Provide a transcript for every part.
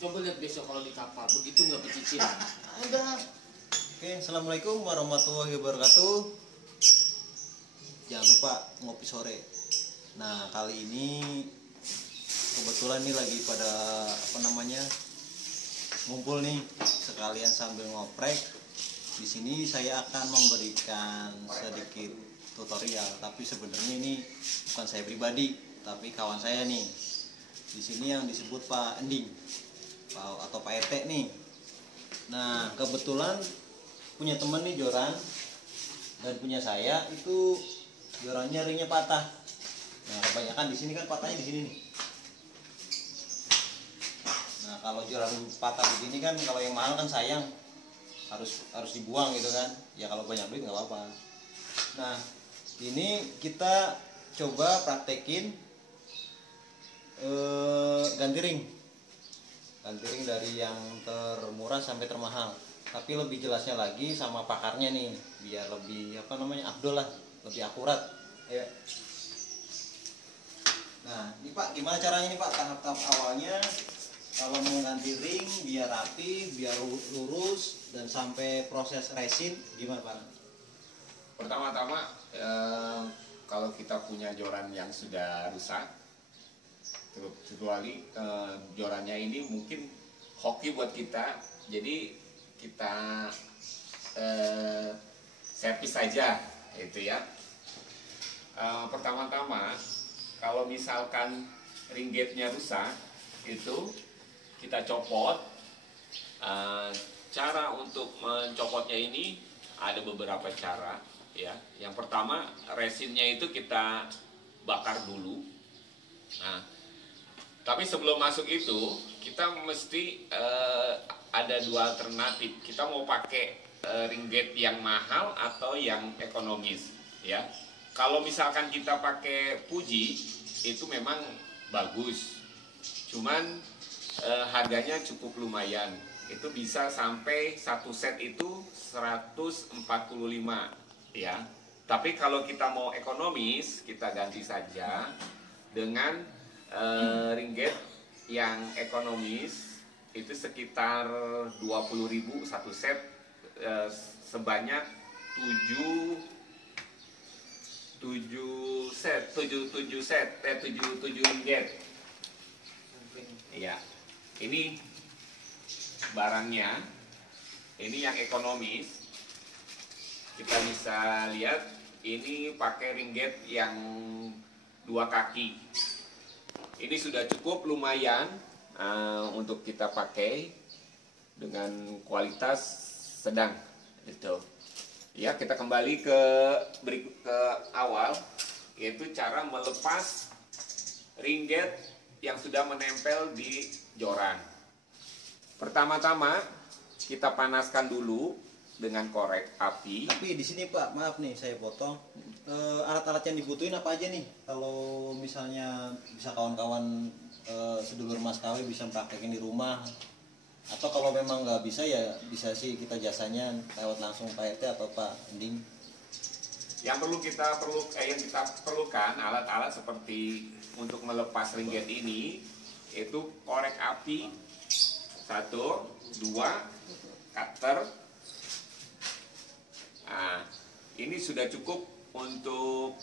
Coba lihat besok kalau di kapal, begitu nggak pecicilan. Ada. Oke, assalamualaikum warahmatullahi wabarakatuh. Jangan lupa ngopi sore. Nah, kali ini kebetulan nih lagi pada ngumpul nih, sekalian sambil ngoprek. Di sini saya akan memberikan sedikit tutorial, tapi sebenarnya ini bukan saya pribadi, tapi kawan saya nih. Di sini yang disebut Pak Ending atau Pak Ete nih. Nah, kebetulan punya temen nih joran, dan punya saya itu jorannya ringnya patah. Nah, kebanyakan di sini kan patahnya di sini nih. Nah, kalau joran patah begini kan, kalau yang mahal kan sayang, harus dibuang gitu kan. Ya kalau banyak duit nggak apa-apa. Nah, ini kita coba praktekin ganti ring dari yang termurah sampai termahal. Tapi lebih jelasnya lagi sama pakarnya nih, biar lebih afdol lah, lebih akurat. Ayo. Nah, ini Pak, gimana caranya nih Pak, tahap-tahap awalnya kalau mau ganti ring biar rapi, biar lurus, dan sampai proses resin gimana Pak? Pertama-tama kalau kita punya joran yang sudah rusak, kecuali jorannya ini mungkin hoki buat kita, jadi kita servis saja itu ya. Pertama-tama kalau misalkan ring gate-nya rusak, itu kita copot. Cara untuk mencopotnya ini ada beberapa cara ya. Yang pertama, resinnya itu kita bakar dulu. Nah, tapi sebelum masuk itu kita mesti ada dua alternatif. Kita mau pakai ring gate yang mahal atau yang ekonomis ya. Kalau misalkan kita pakai Fuji itu memang bagus, cuman harganya cukup lumayan. Itu bisa sampai satu set itu 145 ya. Tapi kalau kita mau ekonomis, kita ganti saja dengan ring gate yang ekonomis, itu sekitar 20.000 satu set, sebanyak 7 ring gate. Iya. Ini barangnya, ini yang ekonomis. Kita bisa lihat ini pakai ring gate yang 2 kaki. Ini sudah cukup lumayan untuk kita pakai dengan kualitas sedang gitu. Ya, kita kembali ke awal, yaitu cara melepas ring gate yang sudah menempel di joran. Pertama-tama kita panaskan dulu dengan korek api. Tapi di sini Pak, maaf nih saya potong. Alat-alat yang dibutuhin apa aja nih? Kalau misalnya bisa kawan-kawan sedulur Mas KW bisa praktekin di rumah, atau kalau memang nggak bisa ya bisa sih kita jasanya lewat langsung Pak RT atau Pak Ending. Yang kita perlukan alat-alat seperti untuk melepas ring gate ini, itu korek api 1, 2, cutter. Nah, ini sudah cukup untuk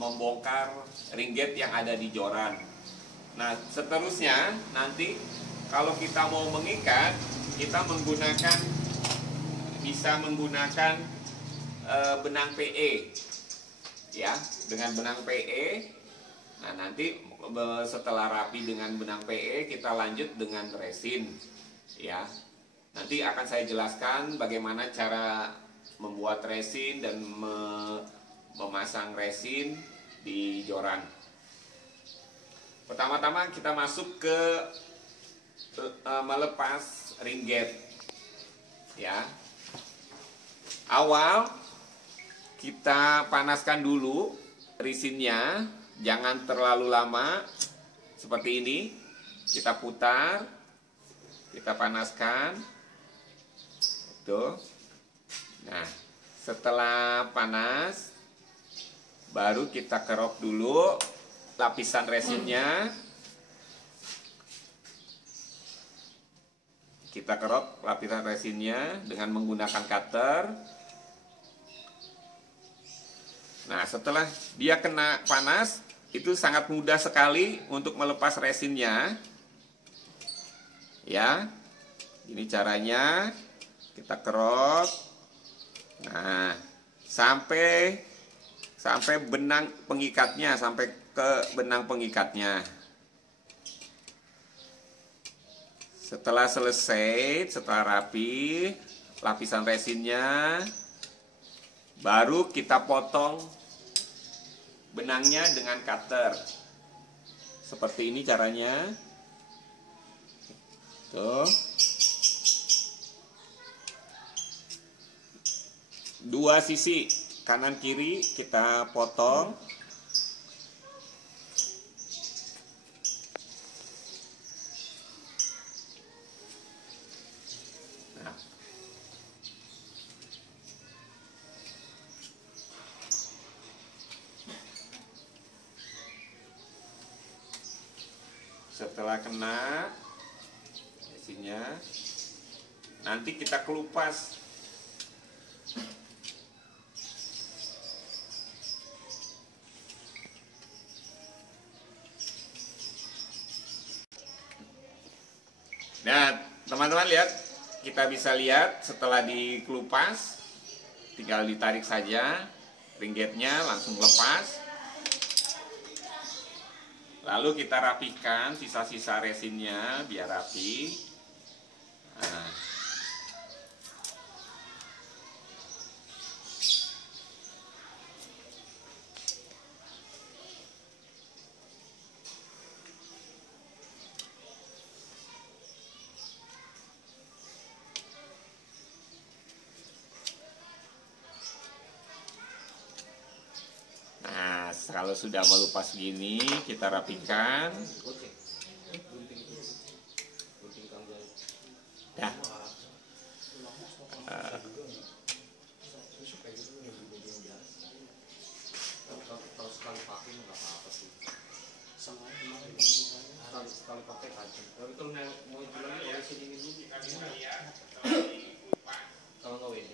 membongkar ring gate yang ada di joran. Nah, seterusnya nanti kalau kita mau mengikat, kita bisa menggunakan benang PE ya. Dengan benang PE, nah nanti setelah rapi dengan benang PE, kita lanjut dengan resin ya. Nanti akan saya jelaskan bagaimana cara membuat resin dan memasang resin di joran. Pertama-tama kita masuk ke melepas ring gate ya. Awal kita panaskan dulu resinnya, jangan terlalu lama. Seperti ini, kita putar, kita panaskan tuh. Nah, setelah panas baru kita kerok dulu lapisan resinnya. kita kerok lapisan resinnya dengan menggunakan cutter. Nah, setelah dia kena panas, itu sangat mudah sekali untuk melepas resinnya. Ya, ini caranya. Kita kerok. Nah, sampai benang pengikatnya, sampai ke benang pengikatnya. Setelah selesai, setelah rapi lapisan resinnya, baru kita potong benangnya dengan cutter. Seperti ini caranya. Tuh. Dua sisi kanan kiri kita potong. Nah. Setelah kena resinnya, nanti kita kelupas. Nah, teman-teman lihat, kita bisa lihat setelah dikelupas, tinggal ditarik saja, ringgitnya langsung lepas. Lalu kita rapikan sisa-sisa resinnya biar rapi. Nah. Kalau sudah melupas gini, kita rapikan. Dah. Kalau sekali pakai nggak apa-apa sih. Sekali pakai tajam. Tapi kalau mau jualnya oleh sini dulu. Kalau nggak WD.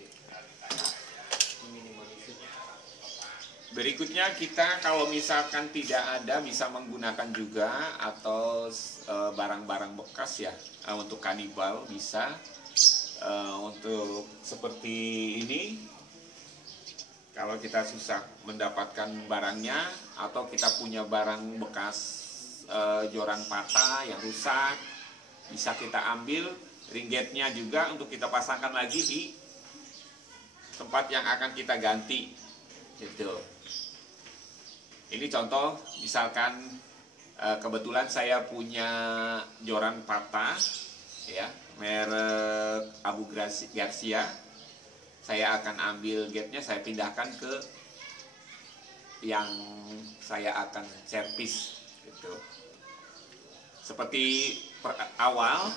Berikutnya kita kalau misalkan tidak ada bisa menggunakan juga atau barang-barang bekas ya, untuk kanibal bisa, untuk seperti ini. Kalau kita susah mendapatkan barangnya atau kita punya barang bekas joran patah yang rusak, bisa kita ambil ringgitnya juga untuk kita pasangkan lagi di tempat yang akan kita ganti gitu. Ini contoh, misalkan kebetulan saya punya joran patah, ya, merek Abu Garcia. Saya akan ambil gate-nya, saya pindahkan ke yang saya akan servis, gitu. Seperti awal,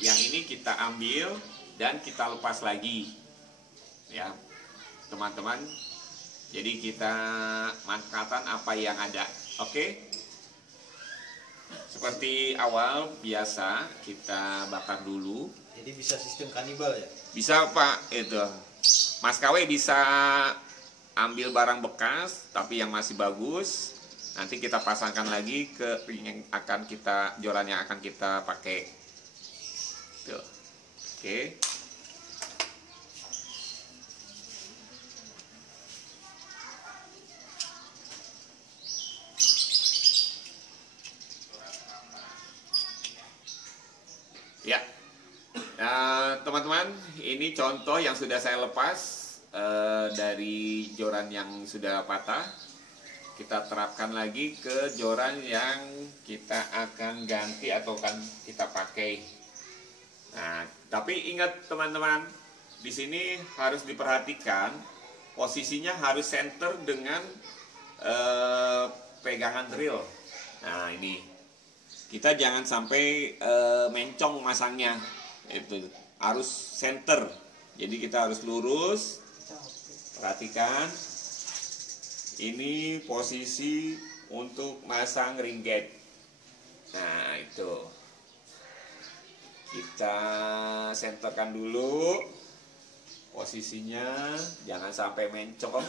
yang ini kita ambil dan kita lepas lagi, ya, teman-teman. Jadi kita manfaatkan apa yang ada, oke? Seperti awal biasa kita bakar dulu. Jadi bisa sistem kanibal ya? Bisa Pak, itu. Mas KW bisa ambil barang bekas tapi yang masih bagus. Nanti kita pasangkan lagi ke ring yang akan kita, joran yang akan kita pakai. Tuh, oke. Ya, teman-teman, ini contoh yang sudah saya lepas dari joran yang sudah patah. Kita terapkan lagi ke joran yang kita akan ganti atau akan kita pakai. Nah, tapi ingat teman-teman, di sini harus diperhatikan posisinya harus center dengan pegangan drill. Nah, ini. Kita jangan sampai mencong masangnya, itu harus center. Jadi kita harus lurus. Perhatikan, ini posisi untuk masang ringgit. Nah itu. Kita senterkan dulu posisinya, jangan sampai mencong.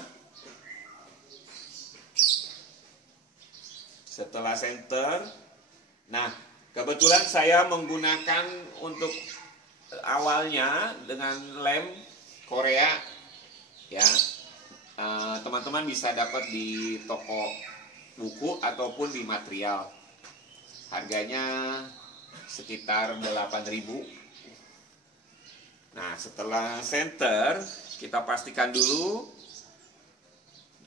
Setelah center, nah kebetulan saya menggunakan untuk awalnya dengan lem Korea ya. Teman-teman bisa dapat di toko buku ataupun di material. Harganya sekitar 8.000. Nah, setelah center, kita pastikan dulu.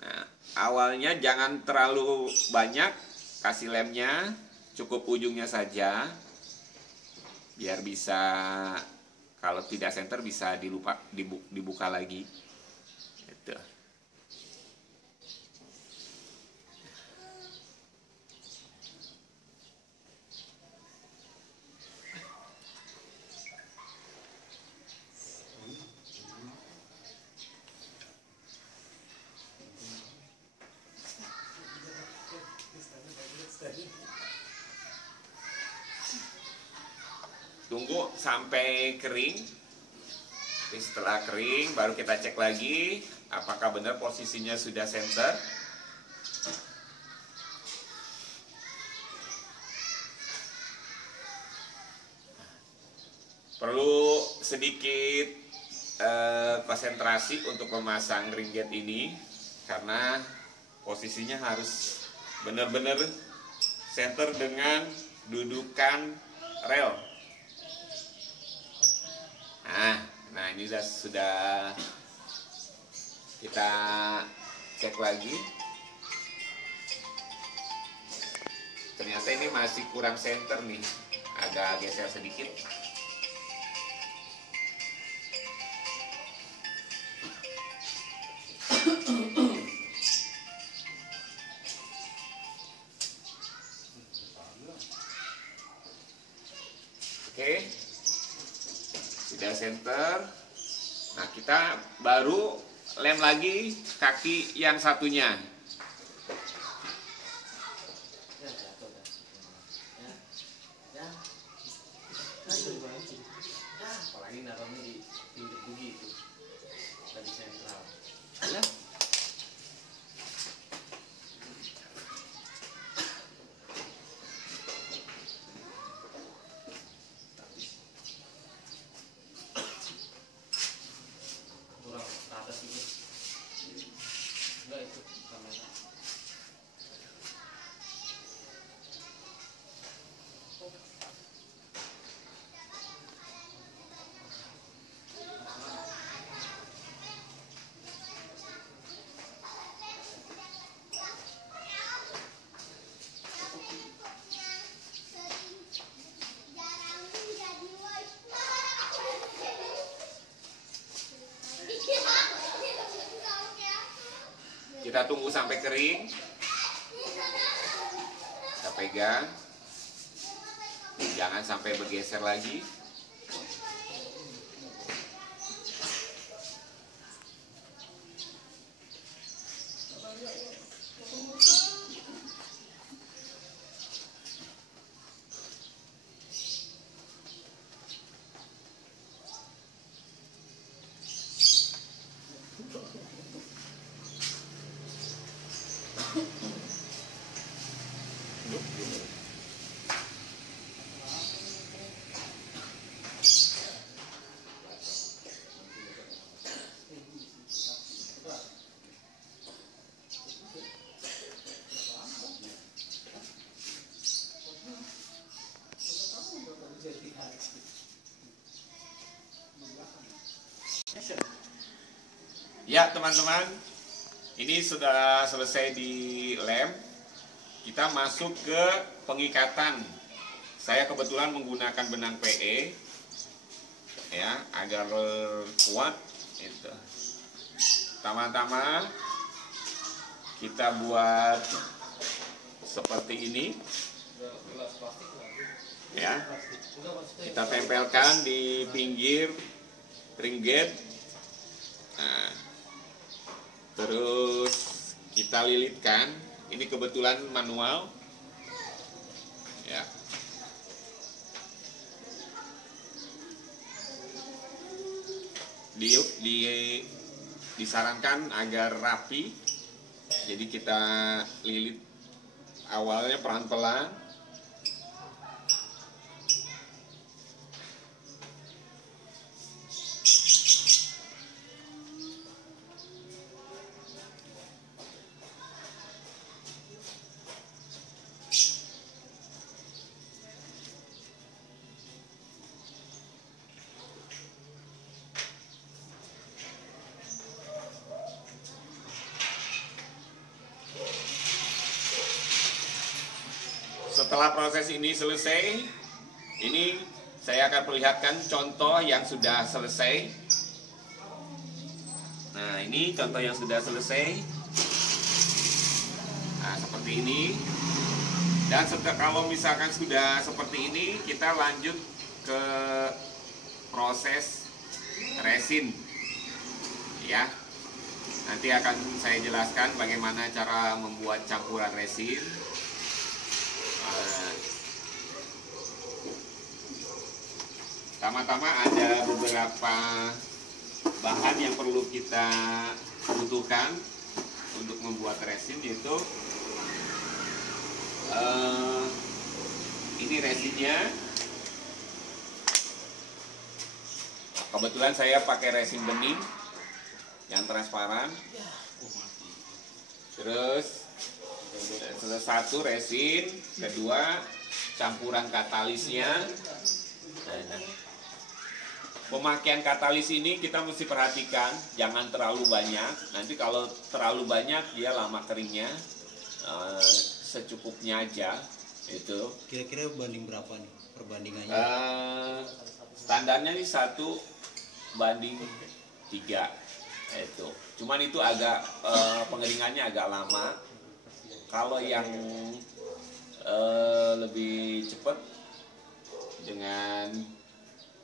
Nah, awalnya jangan terlalu banyak kasih lemnya, cukup ujungnya saja. Biar bisa, kalau tidak center bisa dibuka lagi. Gitu. Tunggu sampai kering. Jadi setelah kering baru kita cek lagi apakah benar posisinya sudah center. Perlu sedikit konsentrasi untuk memasang ringgit ini karena posisinya harus benar-benar center dengan dudukan rel. Nah ini sudah kita cek lagi. Ternyata ini masih kurang center nih, agak geser sedikit. Oke. Sudah center. Nah, kita baru lem lagi kaki yang satunya. Apalagi naruhnya di pinggir begitu, dari sentral. Kita tunggu sampai kering. Kita pegang. Jangan sampai bergeser lagi. Ya teman-teman, ini sudah selesai di lem. Kita masuk ke pengikatan. Saya kebetulan menggunakan benang PE ya, agar kuat itu. Pertama-tama kita buat seperti ini ya. Kita tempelkan di pinggir ringgit. Nah, terus kita lilitkan. Ini kebetulan manual ya. disarankan agar rapi. Jadi kita lilit awalnya pelan-pelan. Setelah proses ini selesai, ini saya akan perlihatkan contoh yang sudah selesai. Nah, ini contoh yang sudah selesai. Nah, seperti ini. Dan kalau misalkan sudah seperti ini, kita lanjut ke proses resin. Ya. Nanti akan saya jelaskan bagaimana cara membuat campuran resin. Pertama-tama ada beberapa bahan yang perlu kita butuhkan untuk membuat resin, yaitu ini resinnya. Kebetulan saya pakai resin bening yang transparan. Terus satu resin, kedua campuran katalisnya. Pemakaian katalis ini kita mesti perhatikan, jangan terlalu banyak. Nanti kalau terlalu banyak dia lama keringnya. Secukupnya aja itu. Kira-kira banding berapa nih perbandingannya? Standarnya ini 1:3 itu. Cuman itu agak pengeringannya agak lama. Kalau yang lebih cepat dengan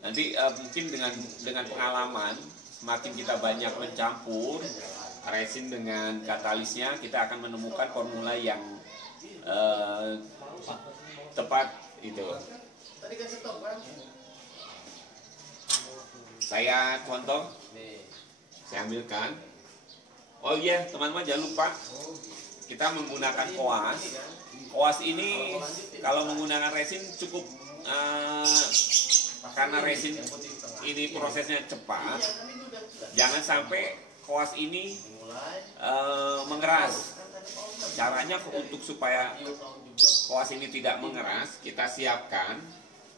nanti mungkin dengan pengalaman, semakin kita banyak mencampur resin dengan katalisnya, kita akan menemukan formula yang tepat itu. Saya contoh, saya ambilkan. Oh iya, teman-teman jangan lupa kita menggunakan koas. Koas ini kalau menggunakan resin cukup karena resin ini prosesnya cepat, jangan sampai koas ini mengeras. Caranya untuk supaya koas ini tidak mengeras, kita siapkan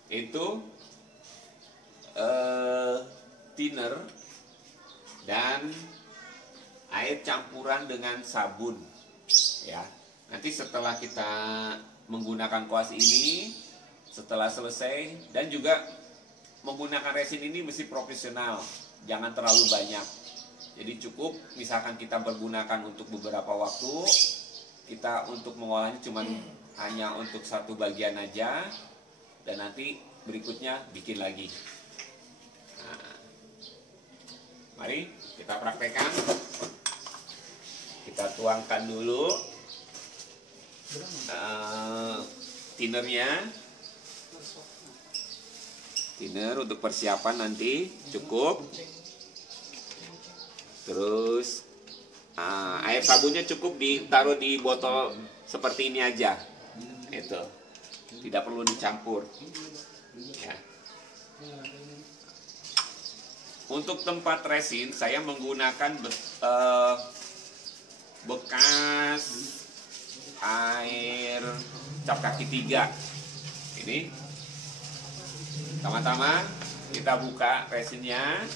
itu thinner dan air campuran dengan sabun. Ya, nanti setelah kita menggunakan koas ini, setelah selesai, dan juga menggunakan resin ini mesti profesional, jangan terlalu banyak. Jadi cukup misalkan kita bergunakan untuk beberapa waktu, kita untuk mengolahnya cuma hanya untuk satu bagian aja, dan nanti berikutnya bikin lagi. Nah, mari kita praktekkan. Kita tuangkan dulu thinnernya. Thinner untuk persiapan nanti cukup. Terus air sabunnya cukup ditaruh di botol seperti ini aja. Itu tidak perlu dicampur. Ya. Untuk tempat resin saya menggunakan bekas air cap kaki 3. Ini pertama-tama kita buka resinnya.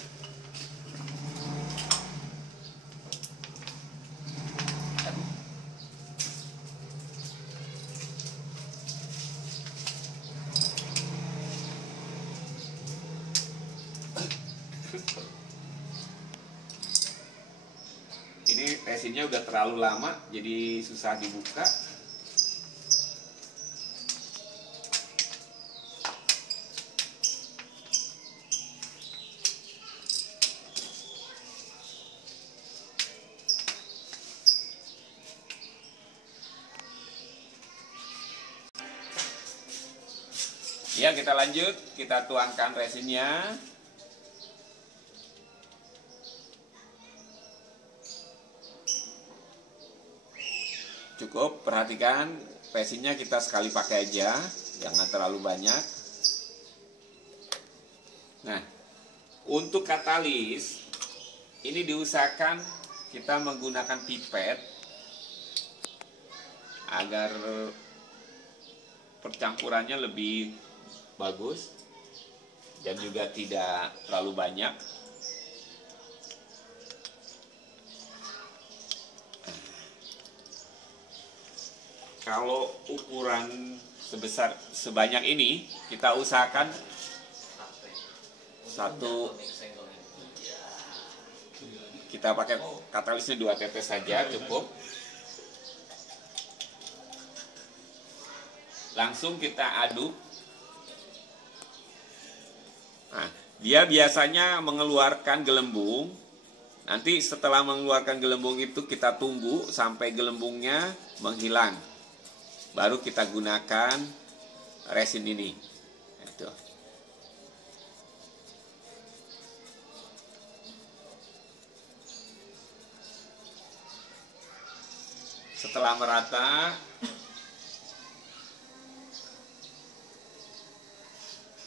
Ini resinnya udah terlalu lama, jadi susah dibuka. Ya, kita lanjut, kita tuangkan resinnya. Cukup, perhatikan resinnya kita sekali pakai aja, jangan terlalu banyak. Nah, untuk katalis ini diusahakan kita menggunakan pipet agar percampurannya lebih bagus dan juga tidak terlalu banyak. Kalau ukuran sebanyak ini, kita usahakan kita pakai katalisnya 2 tetes saja cukup. Langsung kita aduk. Nah, dia biasanya mengeluarkan gelembung. Nanti setelah mengeluarkan gelembung itu kita tunggu sampai gelembungnya menghilang. Baru kita gunakan resin ini. Itu. Setelah merata,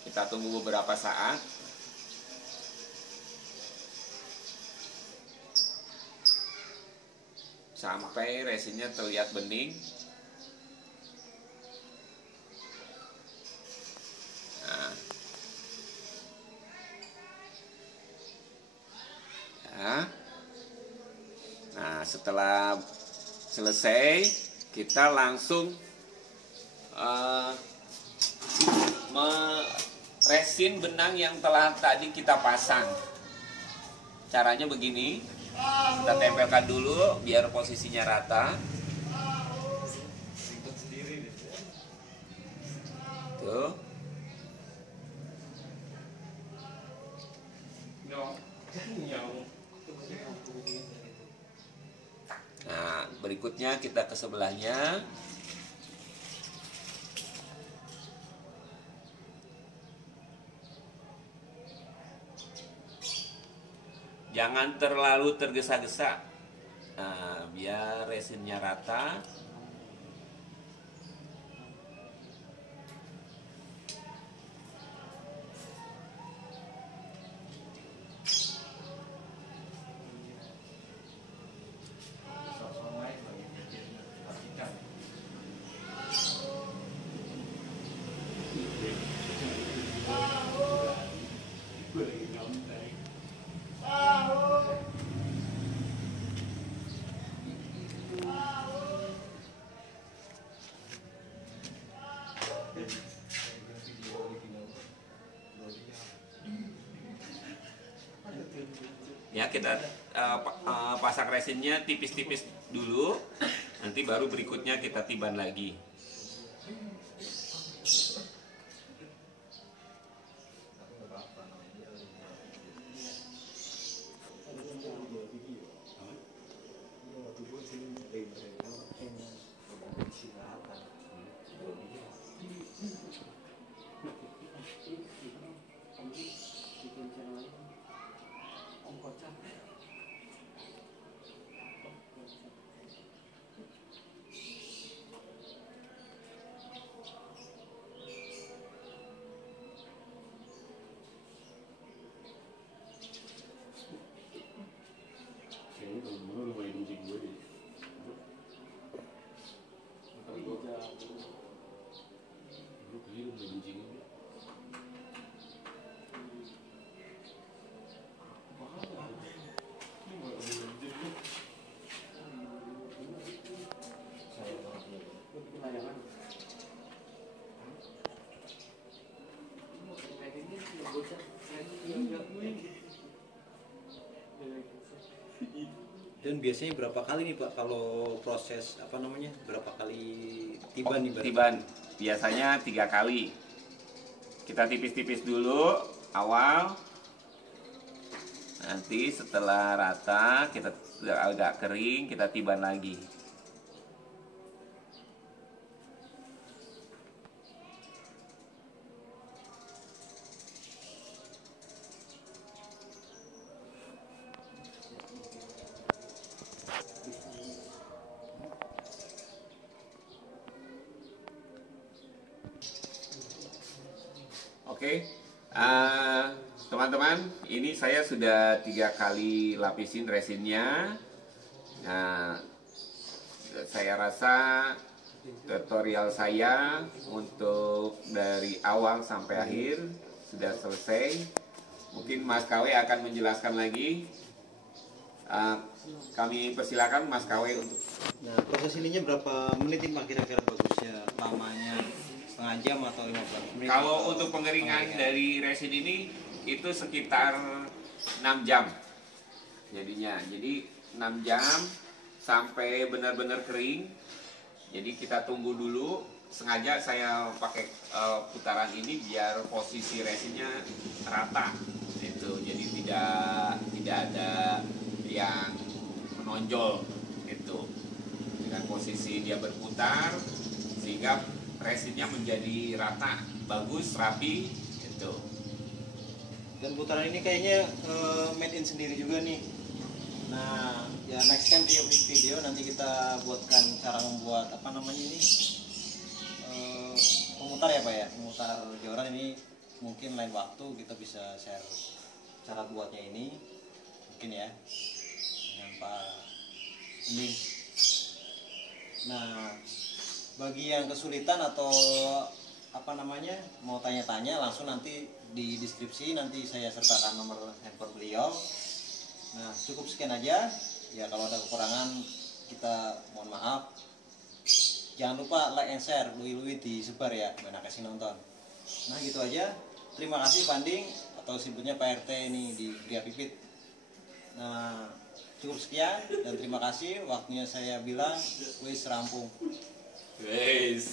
kita tunggu beberapa saat. Sampai resinnya terlihat bening. Nah, setelah selesai, kita langsung resin benang yang telah tadi kita pasang. Caranya begini, kita tempelkan dulu biar posisinya rata. Tuh. Nah, berikutnya kita ke sebelahnya. Jangan terlalu tergesa-gesa. Nah, biar resinnya rata. Ya, kita pasang resinnya tipis-tipis dulu, nanti baru berikutnya kita tiban lagi. Dan biasanya berapa kali nih Pak kalau proses berapa kali tiban nih? Tiban biasanya 3 kali. Kita tipis-tipis dulu awal. Nanti setelah rata, kita agak kering, kita tiban lagi. Oke, teman-teman, ini saya sudah 3 kali lapisin resinnya. Nah, saya rasa tutorial saya untuk dari awal sampai akhir sudah selesai. Mungkin Mas KW akan menjelaskan lagi. Kami persilakan Mas KW untuk. Nah, proses ininya berapa menit Pak kira-kira bagusnya lamanya? Setengah jam atau 15 menit? Kalau untuk pengeringan dari resin ini itu sekitar 6 jam jadinya. Jadi 6 jam sampai benar-benar kering. Jadi kita tunggu dulu. Sengaja saya pakai putaran ini biar posisi resinnya rata. Itu jadi tidak ada yang menonjol itu. Dengan posisi dia berputar sehingga resinnya menjadi rata, bagus, rapi gitu. Dan putaran ini kayaknya made in sendiri juga nih. Nah, ya next time video nanti kita buatkan cara membuat apa namanya ini pemutar ya Pak ya, pemutar joran ini. Mungkin lain waktu kita bisa share cara buatnya ini mungkin ya dengan Pak ini. Nah, bagi yang kesulitan atau apa namanya mau tanya-tanya langsung nanti di deskripsi nanti saya sertakan nomor handphone beliau. Nah, cukup sekian aja ya, kalau ada kekurangan kita mohon maaf. Jangan lupa like and share, lui disebar ya, banyak kasih nonton. Nah gitu aja, terima kasih Panding atau sebutnya Pak RT ini di Gria Pipit. Nah cukup sekian dan terima kasih, waktunya saya bilang wis rampung. Wes.